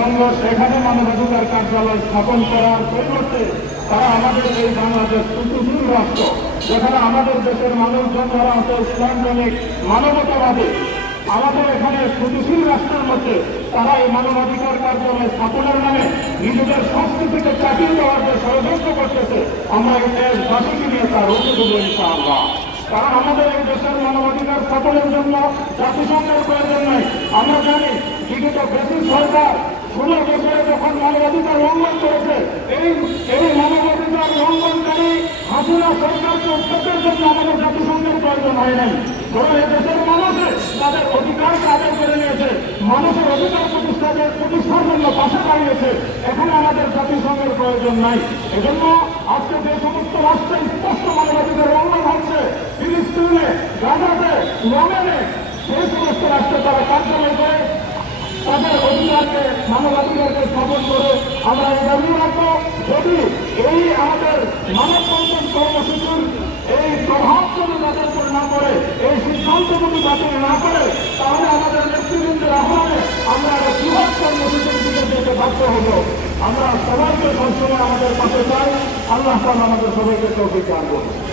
জাতিসংঘ সেখানে মানবাধিকার কার্যালয় স্থাপন করার পরিবর্তে তারা আমাদের এই বাংলাদেশ সুশীল রাষ্ট্র, যেখানে আমাদের দেশের মানুষজন যারা আছে ইসলামজনিক মানবতাবাদী, আমাদের এখানে সুশীল রাষ্ট্রের মধ্যে তারা এই মানবাধিকার কার্যালয় স্থাপনের নামে নিজেদের সংস্কৃতিকে চাপিয়ে দেওয়ার যে ষড়যন্ত্র করতেছে, আমরা এই দেশবাসীকে নিয়ে তার রুখে দেবো ইনশাআল্লাহ। কারণ আমাদের এই দেশের মানবাধিকার স্থাপনের জন্য জাতিসংঘের প্রয়োজন নেই। আমরা জানি বিগত ব্রিটিশ সরকার 16 বছরে যখন মানবাধিকার লঙ্ঘন করেছে, এই মানবাধিকার লঙ্ঘনকারী হাসিনা সরকারকে উৎখাতের জন্য আমাদের জাতিসংঘের প্রয়োজন হয় নাই। বরং এই দেশের মানুষে তাদের অধিকারকে আদায় করে নিয়েছে, মানুষের অধিকার প্রতিষ্ঠার জন্য পাশে দাঁড়িয়েছে। এখানে আমাদের জাতিসংঘের প্রয়োজন নাই। এজন্য আজকে যে সমস্ত রাষ্ট্রে স্পষ্ট মানবাধিকার লঙ্ঘন হচ্ছে, ফিলিস্তিনে, গাজাতে, ইয়েমেনে, সেই সমস্ত রাষ্ট্রে তারা কার্যালয় করে তাদের অধিকারকে মানবাধিকারকে স্থাপন করে আমরা এই দাবি রাখবো, যদি এই আমাদের মানববন্ধন কর্মসূচির এই প্রভাব যদি বাতিল করে না করে, এই সিদ্ধান্ত যদি বাতিল না করে, তাহলে আমাদের নেতৃবৃন্দের আহ্বানে আমরা বৃহৎ কর্মসূচির দিকে যেতে বাধ্য হব। আমরা সবাইকে সবসময় আমাদের পাশে চাই। আল্লাহ তাআলা আমাদের সবাইকে তৌফিক দান করুন।